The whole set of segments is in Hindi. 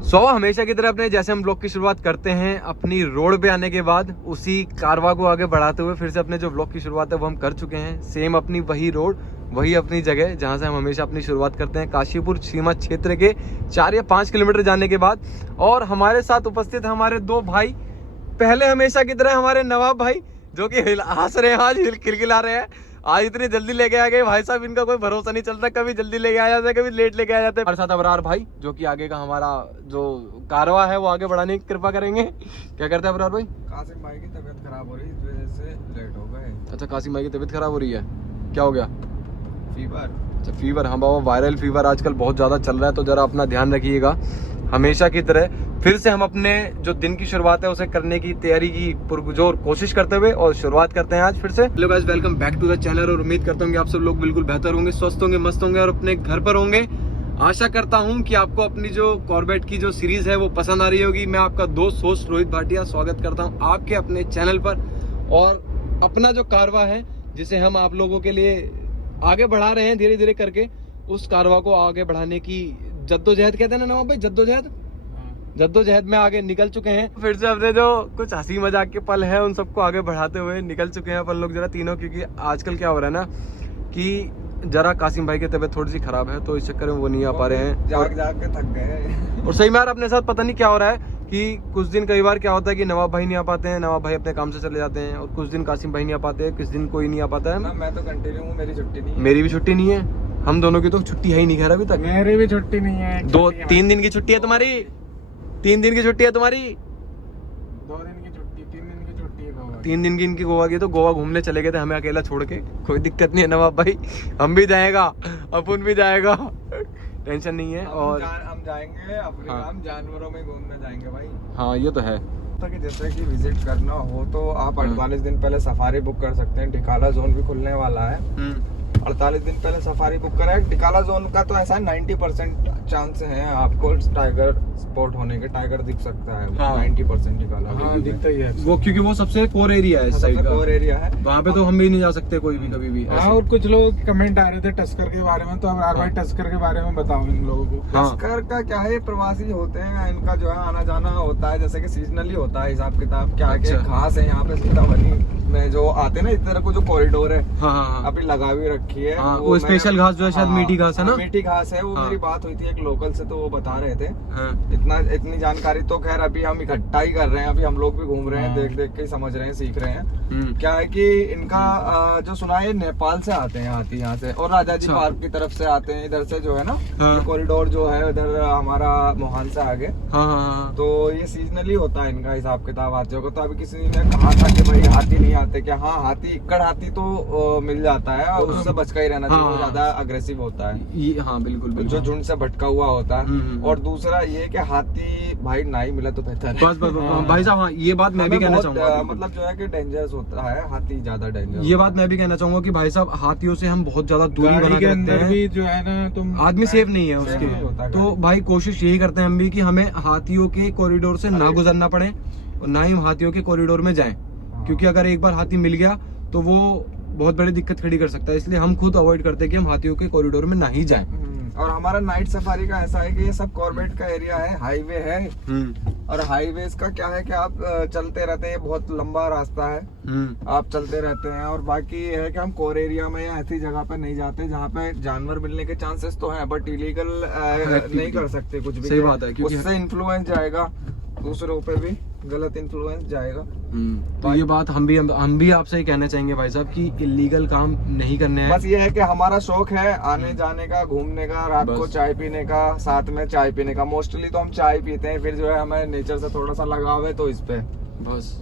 हमेशा की तरह अपने जैसे हम ब्लॉग की शुरुआत करते हैं अपनी रोड पे आने के बाद, उसी कारवा को आगे बढ़ाते हुए फिर से अपने जो ब्लॉग की शुरुआत है वो हम कर चुके हैं। सेम अपनी वही रोड, वही अपनी जगह जहां से हम हमेशा अपनी शुरुआत करते हैं, काशीपुर सीमा क्षेत्र के 4 या 5 किलोमीटर जाने के बाद। और हमारे साथ उपस्थित है हमारे 2 भाई, पहले हमेशा की तरह हमारे नवाब भाई जो कि हंस रहे हैं, आज खिलखिला रहे हैं। आज इतनी जल्दी लेके आ गए भाई साहब, इनका कोई भरोसा नहीं चलता, कभी जल्दी लेके आ जाते हैं, कभी लेट लेके आ जाते हैं। हमारे साथ अबरार भाई जो कि आगे का हमारा जो कारवा है वो आगे बढ़ाने की कृपा करेंगे। क्या करते हैं अबरार भाई? कासिम भाई की तबीयत खराब हो रही है, इस वजह से लेट हो गए। अच्छा, कासिम भाई की तबीयत खराब हो रही है, क्या हो गया? फीवर। अच्छा, फीवर। हाँ बाबा, वायरल फीवर आजकल बहुत ज़्यादा चल रहा है, तो ज़रा अपना ध्यान रखिएगा। हमेशा की तरह फिर से हम अपने जो दिन की शुरुआत है उसे करने की तैयारी की पुरजोर कोशिश करते हुए और शुरुआत करते हैं आज फिर से। Hello guys, welcome back to the channel. और उम्मीद करता हूँ कि आप सब लोग बिल्कुल बेहतर होंगे, स्वस्थ होंगे, मस्त होंगे और अपने घर पर होंगे। आशा करता हूँ कि आपको अपनी जो कॉर्बेट की जो सीरीज है वो पसंद आ रही होगी। मैं आपका दोस्त होस्ट रोहित भाटिया स्वागत करता हूँ आपके अपने चैनल पर। और अपना जो कारवा है जिसे हम आप लोगों के लिए आगे बढ़ा रहे हैं धीरे धीरे करके, उस कारवा को आगे बढ़ाने की जद्दोजहद कहते हैं ना नवाब भाई, जद्दोजहद में आगे निकल चुके हैं। फिर से अपने जो कुछ हंसी मजाक के पल हैं उन सबको आगे बढ़ाते हुए निकल चुके हैं अपन लोग जरा तीनों, क्योंकि आजकल क्या हो रहा है ना कि जरा कासिम भाई की तबीयत थोड़ी सी खराब है, तो इस चक्कर में वो नहीं आ पा रहे हैं। जाग के थक गए। और सही में यार अपने साथ पता नहीं क्या हो रहा है कि कुछ दिन कई बार क्या होता है कि नवाब भाई नहीं आ पाते हैं, नवाब भाई अपने काम से चले जाते हैं, और कुछ दिन कासिम भाई नहीं आ पाते हैं, किस दिन कोई नहीं आ पाता है। मैं तो कंटिन्यू हूँ, मेरी छुट्टी नहीं है। मेरी भी छुट्टी नहीं है, हम दोनों की तो छुट्टी है ही नहीं खैर अभी तक। मेरी भी छुट्टी नहीं है। 3 दिन की छुट्टी है तुम्हारी, 3 दिन की छुट्टी है तुम्हारी, 2 दिन की छुट्टी, 3 दिन की छुट्टी है गोवा की। 3 दिन की इनकी गोवा की। तो गोवा घूमने चले गए थे हमें अकेला छोड़ के, कोई दिक्कत नहीं है नवाब भाई, हम भी जाएगा, अपन भी जाएगा, टेंशन नहीं है। और हम जाएंगे अफ्रीका, हाँ। हम जानवरों में घूमने जाएंगे भाई। हाँ ये तो है। कि जैसे कि विजिट करना हो तो आप 48 दिन पहले सफारी बुक कर सकते हैं। टिकाला जोन भी खुलने वाला है, 48 दिन पहले सफारी बुक करा है। टिकाला जोन का तो ऐसा 90% चांस है आपको टाइगर स्पॉट होने के, टाइगर दिख सकता है। हाँ। 90% टिकाला। हाँ दिखता ही है वो क्योंकि वो सबसे कोर एरिया है इस साइड का, कोर एरिया है, वहाँ पे तो हम भी नहीं जा सकते कोई भी कभी भी। हाँ। और कुछ लोग कमेंट आ रहे थे टस्कर के बारे में, तो अब भाई टस्कर के बारे में बताओ इन लोगों को। हाँ। टस्कर का क्या है, प्रवासी होते हैं, इनका जो है आना जाना होता है, जैसे कि सीजनली होता है हिसाब किताब। क्या है कि अच्छा। घास है यहाँ पे सीतामढ़ी में जो आते हैं ना, इस तरह को जो कॉरिडोर है हाँ हाँ अभी लगा भी रखी है। हाँ, वो स्पेशल घास जो है शायद मीठी घास है ना? मीठी घास है वो। हाँ। मेरी बात हुई थी एक लोकल से, तो वो बता रहे थे। हाँ। इतनी जानकारी तो खैर अभी हम इकट्ठा ही कर रहे हैं, अभी हम लोग भी घूम रहे हैं, हाँ। देख देख के ही समझ रहे हैं, सीख रहे हैं। क्या है कि इनका जो सुना है नेपाल से आते हैं हाथी यहाँ से, और राजा जी अच्छा। पार्क की तरफ से आते हैं, इधर से जो है ना। हाँ। ये कॉरिडोर जो है इधर हमारा मोहान से आगे, हाँ हाँ। तो ये सीजनली होता है इनका हिसाब किताब हाथियों का। तो अभी किसी ने कहा था कि भाई हाथी नहीं आते क्या? हाँ, हाथी इक्कड़ हाथी तो मिल जाता है, और उससे बच का ही रहना चाहिए, वो हाँ। ज्यादा अग्रेसिव होता है, ये हाँ बिल्कुल जो बिल्कुल। झुंड से भटका हुआ होता है। और दूसरा ये कि हाथी भाई ना ही मिला तो बेहतर है। बस भाई साहब, हाँ ये बात मैं भी कहना चाहूंगा, मतलब जो है कि डेंजरस होता है हाथी, ज्यादा डेंजर। ये बात मैं भी कहना चाहूंगा कि भाई साहब हाथियों से हम बहुत ज्यादा दूरी गाड़ी बना के के अंदर रखते हैं, भी जो है ना तुम आदमी सेफ नहीं है सेफ नहीं होता उसके। तो गाड़ी। भाई कोशिश यही करते हैं हम भी कि हमें हाथियों के कॉरिडोर से ना गुजरना पड़े और ना ही हम हाथियों के कॉरिडोर में जाएं, क्योंकि अगर एक बार हाथी मिल गया तो वो बहुत बड़ी दिक्कत खड़ी कर सकता है। इसलिए हम खुद अवॉइड करते हैं कि हम हाथियों के कॉरिडोर में ना ही जाएं। और हमारा नाइट सफारी का ऐसा है कि ये सब कॉर्बेट का एरिया है, हाईवे है, और हाईवेज का क्या है कि आप चलते रहते हैं, बहुत लंबा रास्ता है, आप चलते रहते हैं। और बाकी ये है कि हम कोर एरिया में या ऐसी जगह पे नहीं जाते जहाँ पे जानवर मिलने के चांसेस तो हैं, बट इलीगल नहीं कर सकते कुछ भी। सही बात है, क्योंकि उससे इन्फ्लुएंस जाएगा, दूसरों पे भी गलत इन्फ्लुएंस जाएगा। तो ये बात हम भी आपसे ही कहना चाहेंगे भाई साहब कि इलीगल काम नहीं करने हैं। बस ये है कि हमारा शौक है आने जाने का, घूमने का, रात को चाय पीने का, साथ में चाय पीने का। मोस्टली तो हम चाय पीते हैं, फिर जो है हमें नेचर से थोड़ा सा लगाव है, तो इस पे बस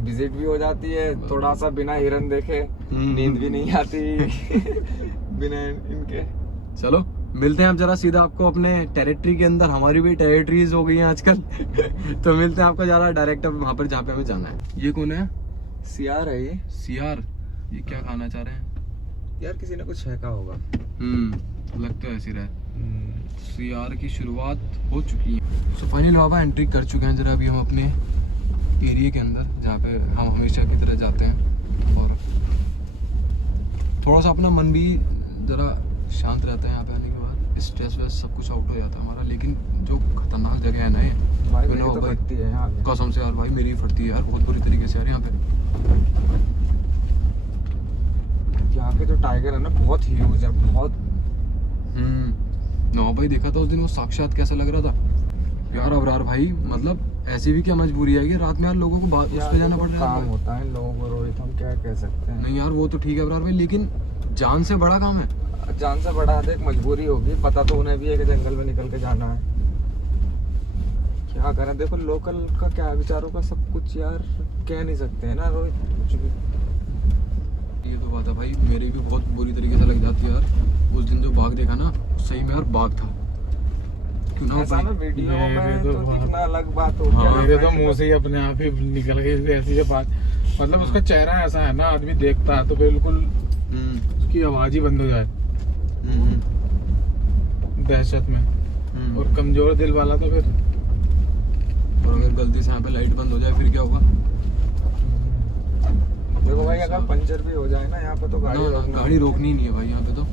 विजिट भी हो जाती है। थोड़ा सा बिना हिरन देखे नींद भी नहीं आती बिना इनके। चलो मिलते हैं आप जरा सीधा आपको अपने टेरिटरी के अंदर, हमारी भी टेरिटरीज हो गई हैं आजकल तो मिलते हैं आपको जरा डायरेक्ट अब वहाँ पर जहाँ पे हमें जाना है। ये कौन है? सियार है ये। सियार, ये क्या खाना चाह रहे हैं यार? किसी ने कुछ फेंका होगा। लग तो ऐसी रहा है। सियार की शुरुआत हो चुकी है। सो फाइनली बाबा एंट्री कर चुके हैं जरा अभी हम अपने एरिया के अंदर, जहाँ पे हम हमेशा की तरह जाते हैं, और थोड़ा सा अपना मन भी जरा शांत रहता है यहाँ पे आने के बाद, स्ट्रेस वेस सब कुछ आउट हो जाता है हमारा। लेकिन जो खतरनाक जगह है ना ये, भाई you मेरी know तो भाई, फटती है यहाँ पे। कसम से यार भाई मेरी भी फटती है यार बहुत बुरी तरीके से यार यहाँ पे। यहाँ के जो टाइगर है ना बहुत ह्यूज है, बहुत। ना भाई देखा था उस दिन वो साक्षात कैसा लग रहा था यार। अबरार भाई मतलब ऐसी भी क्या मजबूरी है कि रात में यार लोगों को उस पे जाना पड़ रहा है। काम होता है इन लोगों को रोहित, हम क्या कह सकते हैं। नहीं यार वो तो ठीक है अबरार भाई, लेकिन जान से बड़ा काम है। जान से बड़ा है, एक मजबूरी होगी, पता तो उन्हें भी है कि जंगल में निकल के जाना है। क्या करें, देखो लोकल का क्या है बेचारों का, सब कुछ यार कह नहीं सकते हैं ना रोहित, कुछ भी। ये तो बात है भाई, मेरी भी बहुत बुरी तरीके से लग जाती है यार। उस दिन जो बाघ देखा ना, सही में यार बाघ था, क्यों ना ऐसा ना वीडियो मेरे में तो तो बहुत- दिखना अलग बात हो हाँ, गया। मेरे तो मुंह से ही अपने आप ही निकल गई ऐसी ये बात। मतलब उसका चेहरा ऐसा है ना, आदमी देखता है तो बिल्कुल उसकी आवाज ही बंद हो जाए दहशत में। और कमजोर दिल वाला तो फिर, और अगर गलती से यहाँ पे लाइट बंद हो जाए फिर क्या होगा? देखो भाई अगर पंचर भी हो जाए ना यहाँ पे तो गाड़ी रोकनी नहीं है भाई यहाँ पे तो।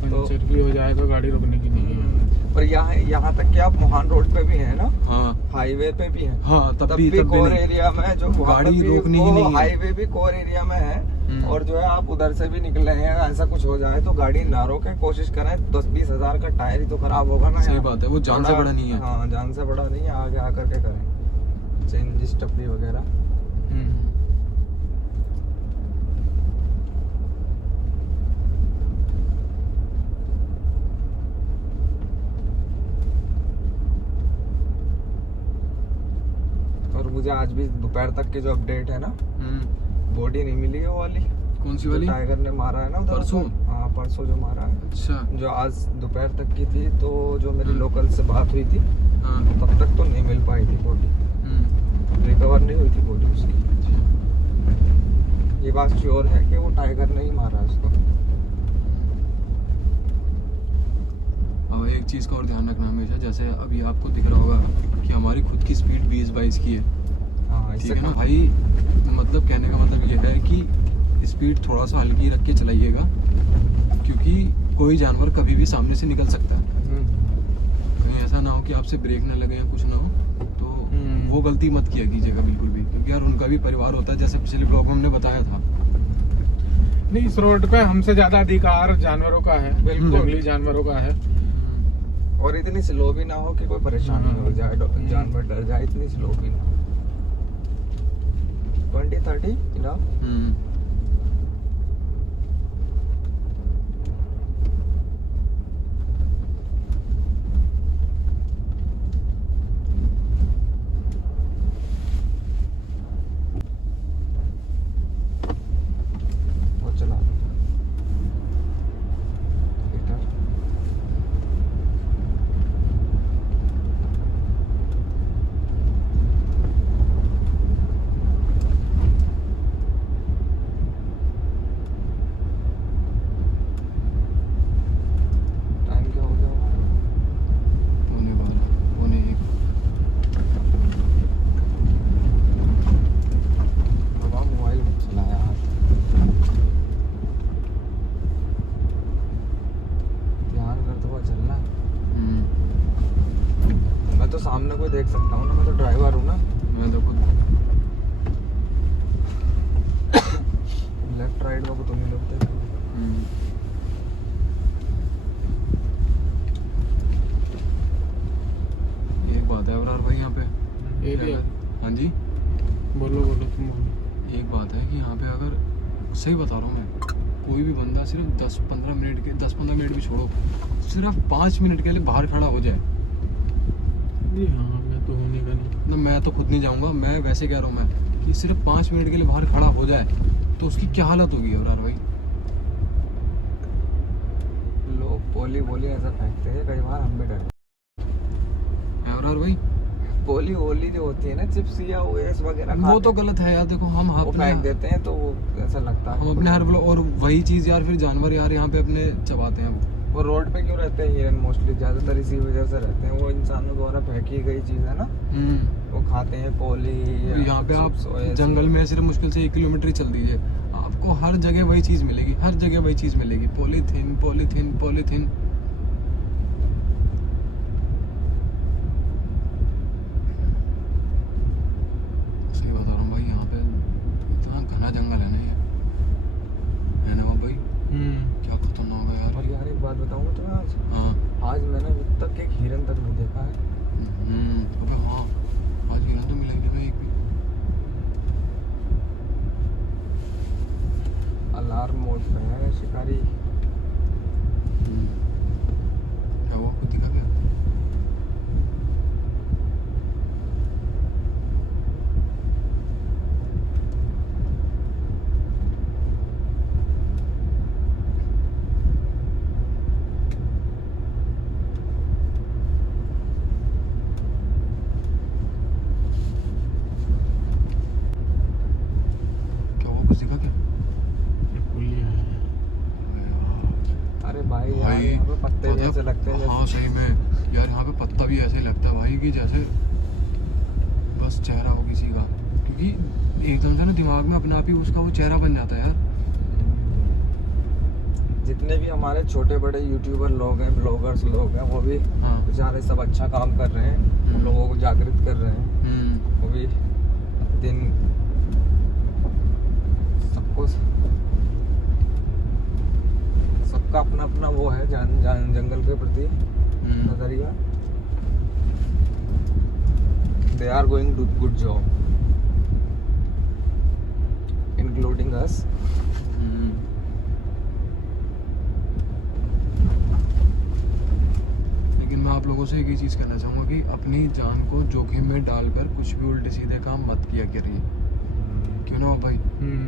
पंचर भी हो जाए तो गाड़ी रोकने की नहीं है। पर यहाँ तक कि आप मोहान रोड पे भी है ना, हाँ हाईवे पे भी है, हाँ तब भी कोर नहीं। एरिया में जो वहाँ पर गाड़ी भी रोकनी ही वो नहीं है। हाईवे भी कोर एरिया में है। और जो है आप उधर से भी निकले हैं, ऐसा कुछ हो जाए तो गाड़ी ना रोके, कोशिश करें। 10-20 हजार का टायर ही तो खराब होगा ना। सही यार। बात है, वो जान से बड़ा नहीं है। हाँ जान से बड़ा नहीं है, आगे आकर के करें चेंज स्टपनी वगैरह। और मुझे आज भी दोपहर तक की जो अपडेट है ना, बॉडी नहीं मिली है वो वाली, कौन सी जो वाली? टाइगर ने मारा है ना उधर परसों? ऊपर। हाँ परसों जो मारा है, अच्छा जो आज दोपहर तक की थी, तो जो मेरी लोकल से बात हुई थी हाँ। तब तक तो नहीं मिल पाई थी बॉडी, रिकवर नहीं हुई थी बॉडी उसकी। ये बात श्योर है कि वो टाइगर ने ही मारा उसको। अब एक चीज़ का और ध्यान रखना हमेशा, जैसे अभी आपको दिख रहा होगा कि हमारी खुद की स्पीड 20-22 की है, हाँ ठीक है ना भाई। मतलब कहने का मतलब ये है कि स्पीड थोड़ा सा हल्की रख के चलाइएगा, क्योंकि कोई जानवर कभी भी सामने से निकल सकता है। कहीं ऐसा ना हो कि आपसे ब्रेक ना लगे या कुछ ना हो, तो वो गलती मत किया कीजिएगा बिल्कुल भी, क्योंकि यार उनका भी परिवार होता है, जैसे पिछले ब्लॉग में हमने बताया था। नहीं, इस रोड पे हमसे ज्यादा अधिकार जानवरों का है, बिल्कुल। जंगली जानवरों का है। और इतनी स्लो भी ना हो कि कोई परेशानी हो जाए, जानवर डर जाए, इतनी स्लो भी ना हो। 20-30 इनफ। और चला हीटर। टाइम क्या हो गया? होने वाला, होने एक। बाबा मोबाइल चलाया हाथ, ध्यान कर तो चलना। मैं तो सामने कोई देख सकता हूँ ना, मैं तो ड्राइवर हूँ ना। मैं तो खुद लेफ्ट राइट में तो नहीं लगता। एक बात है अबरार भाई यहाँ पे, एरिया। हाँ जी, बोलो बोलो, तुम बोलो। एक बात है कि यहाँ पे अगर, सही बता रहा हूँ मैं, कोई भी बंदा सिर्फ 10-15 मिनट के, 10-15 मिनट भी छोड़ो, सिर्फ 5 मिनट के लिए बाहर खड़ा हो जाए जी हाँ, मैं तो होने का नहीं। ना, मैं तो खुद नहीं जाऊँगा, मैं वैसे कह रहा हूँ मैं कि सिर्फ 5 मिनट के लिए बाहर खड़ा हो जाए तो उसकी क्या हालत होगी अबरार भाई। लोग पोली बोली ऐसा फेंकते हैं, कई बार हम भी डरते है अबरार भाई, हैं। पोली ओली जो होती है ना, चिप्स या ओएस वगैरह वो तो गलत है यार। देखो हम वो अपने, फेंक देते हैं तो वो ऐसा लगता हम है। अपने हर ब्लॉग, और वही चीज़ यार फिर जानवर यार यहाँ पे अपने चबाते हैं। वो रोड पे क्यों रहते हैं हिरन? मोस्टली ज्यादातर इसी वजह से रहते हैं, वो इंसानों द्वारा फेंकी गई चीज है ना, वो खाते हैं कोली या यहाँ पे आप chips, oils। जंगल में सिर्फ मुश्किल से 1 किलोमीटर ही चल दीजिए, आप आपको हर जगह वही चीज मिलेगी, हर जगह वही चीज मिलेगी, पॉलीथीन पॉलीथीन पॉलीथीन। सही बता रहा हूँ भाई, यहाँ पे इतना घना जंगल है ना ये, है ना भाई? क्या खतरनाक है यार। और यार एक बात बताऊँ तुम्हें, आज हाँ आज मैंने अभी तक एक हिरन तक नहीं देखा है। अबे हाँ, आज हिरन तो मिलेंगे ना एक भी। अलार्म मोड पे है शिकारी। क्या हुआ, कुछ दिखा क्या? क्या हुआ, कुछ दिखा क्या? अरे भाई यार भाई यहाँ पे पत्ते भी पता- ऐसे लगते हैं हाँ सही में यार, यहाँ पे पत्ता भी ऐसे ही लगता है भाई कि जैसे बस चेहरा हो किसी का, क्योंकि एकदम से ना दिमाग में अपने आप ही उसका वो चेहरा बन जाता है यार। जितने भी हमारे छोटे बड़े यूट्यूबर लोग हैं, ब्लॉगर्स लोग हैं, वो भी हाँ बेचारे सब अच्छा काम कर रहे हैं, हम लोगों को जागृत कर रहे हैं। वो भी दिन सबको, सबका अपना अपना वो है जंगल के प्रति नजरिया। They are going to good job including us. लेकिन मैं आप लोगों से एक ही चीज़ कहना चाहूँगा कि अपनी जान को जोखिम में डालकर कुछ भी उल्टे सीधे काम मत किया करिए, क्यों ना भाई?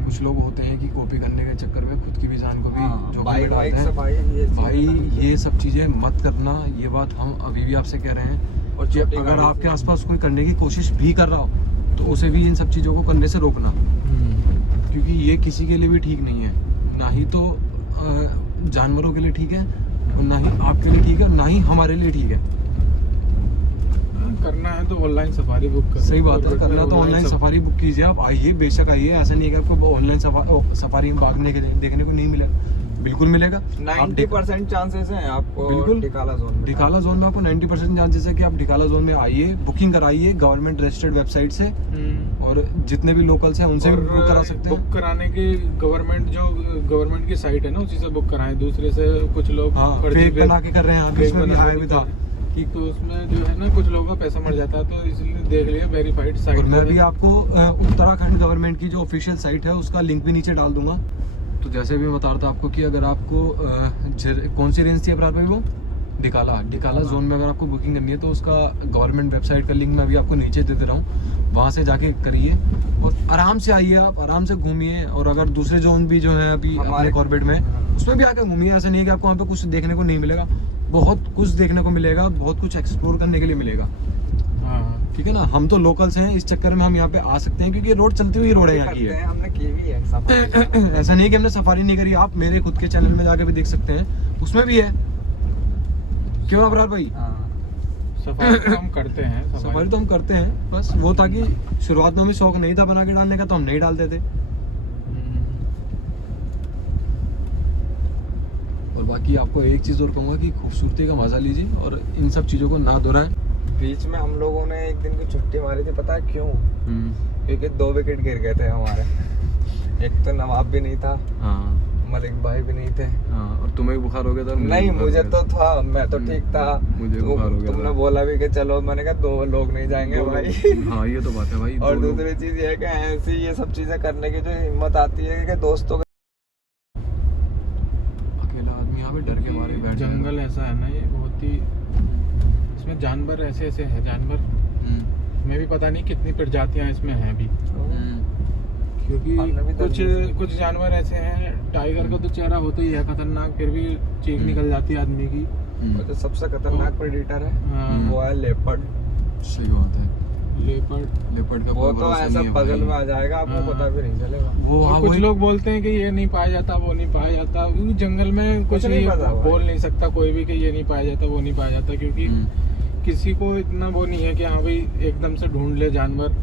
कुछ लोग होते हैं कि कॉपी करने के चक्कर में खुद की भी जान को भी जोखिम में बाइक डालते वाइक हैं। से भाई ये सब चीज़ें मत करना, ये बात हम अभी भी आपसे कह रहे हैं। और कि छोटी अगर गाड़ी आपके से- आसपास कोई करने की कोशिश भी कर रहा हो तो उसे भी इन सब चीज़ों को करने से रोकना, क्योंकि ये किसी के लिए भी ठीक नहीं है, ना ही तो जानवरों के लिए ठीक है, और ना ही आपके लिए ठीक है, और ना ही हमारे लिए ठीक है। करना है तो ऑनलाइन सफारी बुक करो। सही बात है, करना तो ऑनलाइन सफारी बुक कीजिए, आप आइए, बेशक आइए, ऐसा नहीं है कि आपको ऑनलाइन सफारी में भागने के लिए देखने को नहीं मिलेगा, बिल्कुल मिलेगा। आप 90% चांसेस हैं आपको बिल्कुल। डिकाला जोन में। डिकाला जोन में आपको 90% चांसेस है कि आप डिकाला जोन में आइए, बुकिंग कराइए गवर्नमेंट रजिस्टर्ड वेबसाइट से, और जितने भी लोकल्स हैं उनसे भी बुक करा सकते हैं। बुक कराने की गवर्नमेंट की साइट है ना, उसी से बुक कराएं, दूसरे से कुछ लोग हाँ, फर्जी फेक वेब- बना के कर रहे हैं, फेक इसमें भी बना आया के भी था कि तो उसमें जो है ना कुछ लोगों का पैसा मर जाता है, तो इसलिए देख लिया वेरीफाइड साइट। और मैं भी आपको उत्तराखंड गवर्नमेंट की जो ऑफिशियल साइट है उसका लिंक भी नीचे डाल दूंगा। तो जैसे भी मैं बता रहा था आपको कि अगर आपको कौन सी रेंज थी अपराध भाई, वो डिकाला जोन में अगर आपको बुकिंग करनी है तो उसका गवर्नमेंट वेबसाइट का लिंक मैं अभी आपको नीचे दे रहा हूँ, वहाँ से जाके करिए और आराम से आइए, आप आराम से घूमिए। और अगर दूसरे जोन भी जो है अभी हमारे कॉर्बेट में, उसमें भी आके घूमिए, ऐसा नहीं है कि आपको वहाँ पे कुछ देखने को नहीं मिलेगा, बहुत कुछ देखने को मिलेगा, बहुत कुछ एक्सप्लोर करने के लिए मिलेगा। ठीक है ना, हम तो लोकल्स हैं, इस चक्कर में हम यहाँ पे आ सकते हैं क्योंकि ये रोड चलती हुई रोड है यहाँ की है। हमने की भी है सफारी। ऐसा नहीं है कि हमने सफारी नहीं करी, आप मेरे खुद के चैनल में जाके भी देख सकते हैं, उसमें भी है। क्यों ना अपराध भाई? सफारी तो हम करते हैं, सफारी तो हम करते हैं, बस वो था कि शुरुआत में हमें शौक नहीं था बना के डालने का, तो हम नहीं डालते थे। और बाकी आपको एक चीज़ और कहूँगा कि खूबसूरती का मजा लीजिए और इन सब चीज़ों को ना दोहराएं। बीच में हम लोगों ने एक दिन की छुट्टी मारी थी, पता है क्यों? क्योंकि 2 विकेट गिर गए थे हमारे। एक तो नवाब भी नहीं था, हाँ मलिक भाई भी नहीं थे। हाँ, और तुम्हें भी बुखार हो गया था? नहीं, मुझे तो था, मैं तो ठीक था। मुझे बुखार हो गया तुमने था। बोला भी कि चलो, मैंने कहा 2 लोग नहीं जाएंगे भाई। हाँ ये तो बात है भाई। और दो लोग- दूसरी चीज ये है कि ऐसी ये सब चीजें करने की जो हिम्मत आती है कि दोस्तों के अकेला आदमी यहाँ पे डर के मारे बैठ जाएगा। जंगल ऐसा है ना, ये बहुत ही, इसमें जानवर ऐसे ऐसे हैं, जानवर में भी पता नहीं कितनी प्रजातियां इसमें हैं भी, क्योंकि हमने भी कुछ जानवर ऐसे हैं, टाइगर का तो चेहरा होता ही है खतरनाक, फिर भी चीख निकल जाती है आदमी की। और जो सबसे खतरनाक प्रेडेटर है वो है लेपर्ड। सही बात है, लेपर्ड का वो कोई तो भरोसा ऐसा नहीं है बगल भाई। में आ जाएगा, आपको हाँ। पता भी नहीं चलेगा। वो और हाँ कुछ वही- लोग बोलते हैं कि ये नहीं पाया जाता, वो नहीं पाया जाता, क्योंकि जंगल में कुछ नहीं नहीं पता भाई। बोल नहीं सकता कोई भी कि ये नहीं पाया जाता, वो नहीं पाया जाता, क्योंकि किसी को इतना वो नहीं है कि हाँ भाई एकदम से ढूंढ ले जानवर।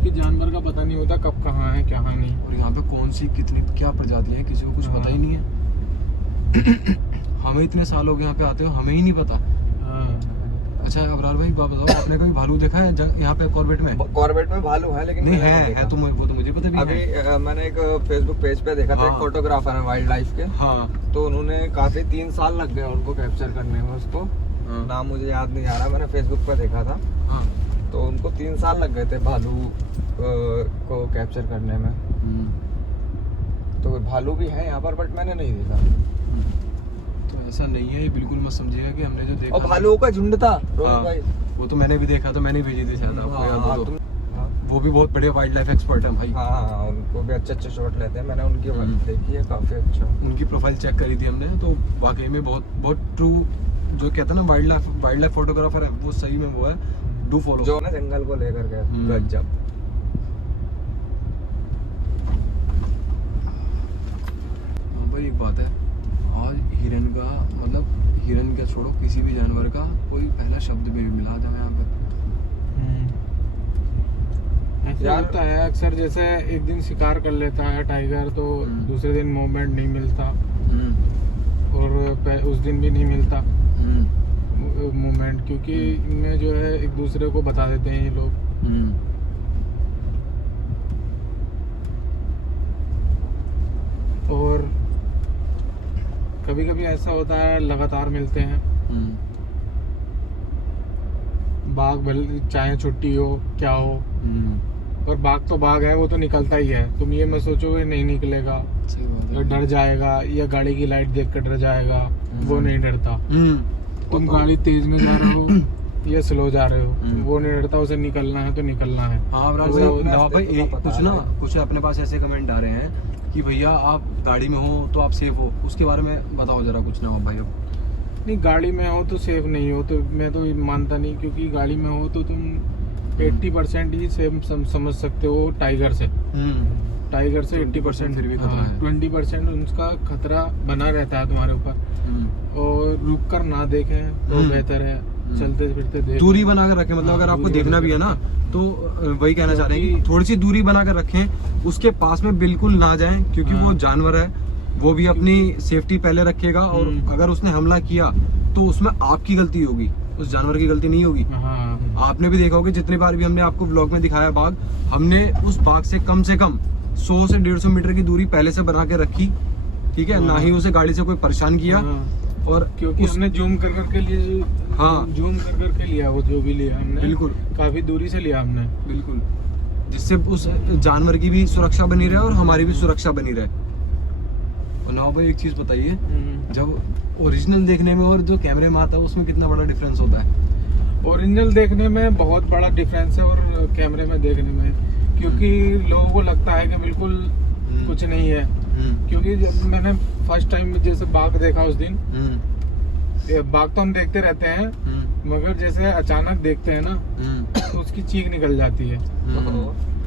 क्योंकि जानवर का पता नहीं होता कब कहाँ है क्या नहीं। और यहाँ पे कौन सी कितनी क्या प्रजातियां हैं किसी को कुछ पता ही नहीं है। हमें इतने साल हो गए यहाँ पे आते हो, हमें ही नहीं पता। अच्छा अबरार भाई बात बताओ, आपने कभी भालू देखा है यहाँ पे कॉर्बेट में? कॉर्बेट में भालू है लेकिन नहीं मैंने है देखा। तो वो तो मुझे पता भी अभी है। मैंने एक फेसबुक पेज पे देखा था, एक हाँ। फोटोग्राफर है वाइल्ड लाइफ के, हाँ तो उन्होंने काफी 3 साल लग गए उनको कैप्चर करने में। उसको हाँ। नाम मुझे याद नहीं आ रहा, मैंने फेसबुक पे देखा था। हाँ। तो उनको 3 साल लग गए थे भालू को कैप्चर करने में। तो भालू भी है यहाँ पर बट मैंने नहीं देखा। तो ऐसा नहीं है, ये बिल्कुल मत समझिएगा कि हमने जो देखा। और भालुओं का झुंड था रोहित हाँ, भाई। वो तो मैंने भी देखा, तो मैंने भेजी थी शायद आपको याद हो तो। हाँ, वो भी बहुत बड़े वाइल्ड लाइफ एक्सपर्ट हैं भाई। हाँ, उनको भी अच्छे शॉट लेते हैं। मैंने उनकी देखी है, काफी अच्छा। उनकी प्रोफाइल चेक करी थी हमने, तो वाकई में बहुत ट्रू जो कहते हैं ना वाइल्ड लाइफ फोटोग्राफर है, वो सही में वो है। डू फॉलो जो ना जंगल को लेकर गए, गजब। हाँ भाई एक बात है, आज हिरन का मतलब हिरन का छोड़ो, किसी भी जानवर का कोई पहला शब्द भी नहीं मिला था यहाँ पर। ऐसा होता है अक्सर, जैसे एक दिन शिकार कर लेता है टाइगर तो दूसरे दिन मूवमेंट नहीं मिलता, और उस दिन भी नहीं मिलता मूवमेंट, क्योंकि इनमें जो है एक दूसरे को बता देते हैं ये लोग। और कभी कभी ऐसा होता है लगातार मिलते हैं बाघ, भले चाहे छुट्टी हो क्या हो, पर बाघ तो बाघ है, वो तो निकलता ही है। तुम ये मत सोचोगे नहीं निकलेगा, सही बात है। डर जाएगा या गाड़ी की लाइट देख कर डर जाएगा, वो नहीं डरता। तुम गाड़ी तेज में जा रहे हो या स्लो जा रहे हो, वो नहीं डरता, उसे निकलना है तो निकलना है। हाँ तो नवाब भाई पता कुछ ना कुछ अपने पास ऐसे कमेंट आ रहे हैं कि भैया आप गाड़ी में हो तो आप सेफ हो, उसके बारे में बताओ जरा कुछ नवाब भाई। अब नहीं, गाड़ी में हो तो सेफ नहीं हो, तो मैं तो मानता नहीं, क्योंकि गाड़ी में हो तो तुम 80% ही सेफ समझ सकते हो टाइगर से। टाइगर से 80% फिर भी खतरा है। 20% उसका खतरा बना रहता है तुम्हारे ऊपर, और रुक कर ना देखें तो बेहतर है, चलते फिरते देख। दूरी बना कर रखें, मतलब अगर आपको देखना भी है ना तो वही कहना चाह रहे हैं कि थोड़ी सी दूरी बना कर रखें, उसके पास में बिल्कुल ना जाएं, क्योंकि वो जानवर है, वो भी अपनी सेफ्टी पहले रखेगा, और अगर उसने हमला किया तो उसमें आपकी गलती होगी, उस जानवर की गलती नहीं होगी। आपने भी देखा होगा जितनी बार भी हमने आपको व्लॉग में दिखाया बाघ, हमने उस बाघ से कम 100 से 150 मीटर की दूरी पहले से बना के रखी, ठीक है, ना ही उसे गाड़ी से कोई परेशान किया। और क्योंकि हमने जूम कर के लिए, हाँ जूम कर के लिया, वो जो भी लिया हमने बिल्कुल काफी दूरी से लिया हमने, बिल्कुल, जिससे उस जानवर की भी सुरक्षा बनी रहे और हमारी भी सुरक्षा बनी रहे। और नवाब भाई एक चीज बताइए, जब ओरिजिनल देखने में और जो कैमरे में आता है उसमें कितना बड़ा डिफरेंस होता है? ओरिजिनल देखने में बहुत बड़ा डिफरेंस है और कैमरे में देखने में, क्योंकि लोगों को लगता है कि बिल्कुल कुछ नहीं है, क्योंकि जब मैंने फर्स्ट टाइम जैसे बाघ देखा उस दिन, बाघ तो हम देखते रहते हैं, मगर जैसे अचानक देखते हैं ना तो उसकी चीख निकल जाती है।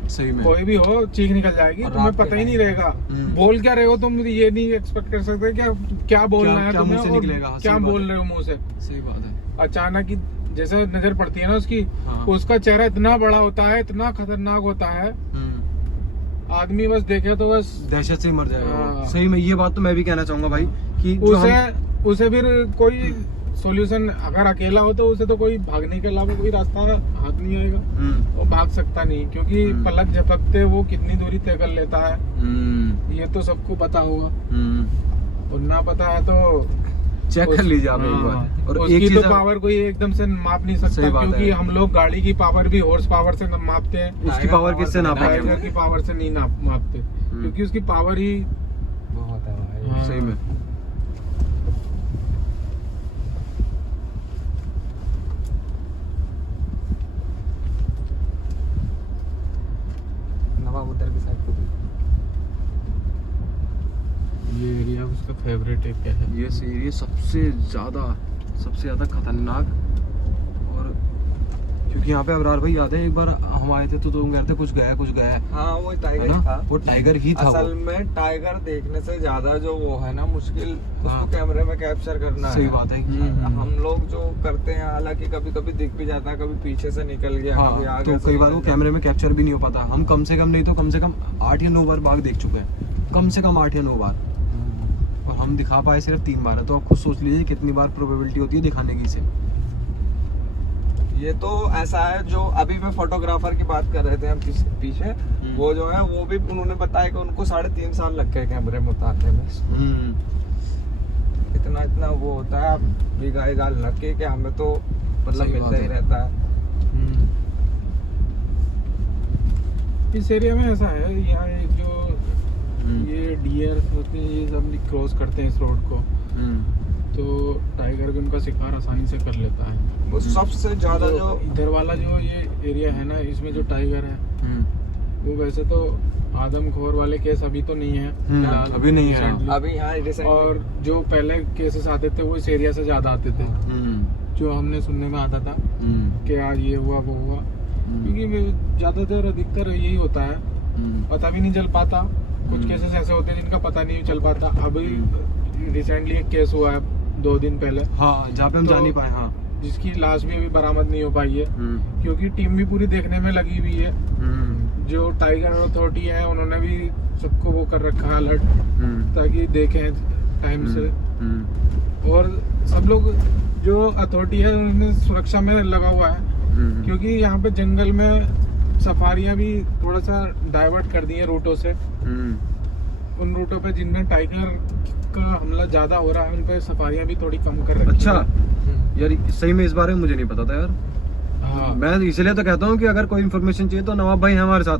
सही में कोई भी हो चीख निकल जाएगी, तुम्हें पता ही नहीं रहेगा बोल क्या रहे हो, तुम ये नहीं एक्सपेक्ट कर सकते क्या बोलना है तुम्हें, और क्या बोल रहे हो मुंह से। सही बात है। अचानक ही जैसे नजर पड़ती है ना उसकी, हाँ। उसका चेहरा इतना बड़ा होता है, इतना खतरनाक होता है, आदमी बस देखे तो बस दहशत से मर जाएगा। हाँ। सही में ये बात तो मैं भी कहना चाहूंगा भाई कि जो उसे फिर कोई सॉल्यूशन, अगर अकेला हो तो उसे तो कोई भागने के अलावा कोई रास्ता हाथ नहीं आएगा, वो भाग सकता नहीं, क्योंकि पलक झपकते वो कितनी दूरी तय कर लेता है, ये तो सबको पता होगा। और ना पता है तो चेक कर लीजिए आप एक बार। और उसकी एक चीज तो पावर कोई एकदम से माप नहीं सकता, क्योंकि हम लोग गाड़ी की पावर भी हॉर्स पावर से मापते हैं, उसकी पावर किससे नापेंगे? टाइगर की पावर से नहीं मापते, क्योंकि उसकी पावर ही बहुत है भाई। सही में। नवाब उधर की साइड को ये एरिया उसका फेवरेट एरिया है। ये एरिया सबसे ज्यादा खतरनाक और क्योंकि यहाँ पे अबरार भाई याद है एक बार हम आए थे तो तुम कह रहे थे कुछ गया है हाँ वो टाइगर ना? ही था। वो टाइगर ही था। असल में टाइगर देखने से ज्यादा जो वो है ना मुश्किल, हाँ। उसको कैमरे में कैप्चर करना है। सही बात है। हम लोग जो करते हैं, हालांकि कभी कभी दिख भी जाता है, कभी पीछे से निकल गया, कभी हाँ, आगे तो से कई बार निकल वो गया। कैमरे में कैप्चर भी नहीं हो पाता। हम कम से कम नहीं तो कम से कम 8 या 9 बार बाघ देख चुके हैं, कम से कम 8 या 9 बार, और हम दिखा पाए सिर्फ 3 बार है। तो आप खुद सोच लीजिए कितनी बार प्रोबेबिलिटी होती है दिखाने की इसे। ये तो ऐसा है, जो अभी मैं फोटोग्राफर की बात कर रहे थे हम पीछे, वो जो है वो भी उन्होंने बताया कि उनको 3.5 साल लग गए कैमरे में उतारने में। इतना वो होता है, बिगाई गाल लग के कि हमें तो मतलब सही बात मिलता ही है। रहता है। इस एरिया में ऐसा है, यहाँ जो ये डियर होते हैं ये सब क्रॉस करते हैं इस रोड को, तो टाइगर भी उनका शिकार आसानी से कर लेता है। वो सबसे ज्यादा जो इधर वाला जो ये एरिया है ना, इसमें जो टाइगर है वो वैसे तो आदमखोर वाले केस अभी तो नहीं है फिलहाल, अभी नहीं है। recently। अभी यहाँ recent- और जो पहले केसेस आते थे वो इस एरिया से ज्यादा आते थे, जो हमने सुनने में आता था कि आज ये हुआ वो हुआ, क्योंकि ज्यादातर अधिकतर यही होता है, पता भी नहीं चल पाता। कुछ केसेस ऐसे होते हैं जिनका पता नहीं चल पाता। अभी रिसेंटली एक केस हुआ है 2 दिन पहले, हाँ, जहाँ पे हम तो जा नहीं पाए। हाँ, जिसकी लाश भी अभी बरामद नहीं हो पाई है, क्योंकि टीम भी पूरी देखने में लगी हुई है। जो टाइगर अथॉरिटी है उन्होंने भी सबको वो कर रखा है अलर्ट, ताकि देखें टाइम से। और सब लोग जो अथॉरिटी है उन्होंने सुरक्षा में लगा हुआ है, क्योंकि यहाँ पे जंगल में सफारियाँ भी थोड़ा सा डाइवर्ट कर दी है रूटों से। उन रूटों पे जिनमें टाइगर का हमला ज्यादा हो रहा है उन पे सफारियाँ भी थोड़ी कम कर रखी है। अच्छा यार, सही में इस बारे में मुझे नहीं पता था यार। हाँ, मैं इसलिए तो कहता हूँ कि अगर कोई इन्फॉर्मेशन चाहिए तो नवाब भाई हैं हमारे साथ,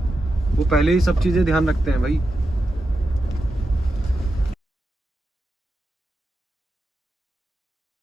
वो पहले ही सब चीजें ध्यान रखते हैं भाई।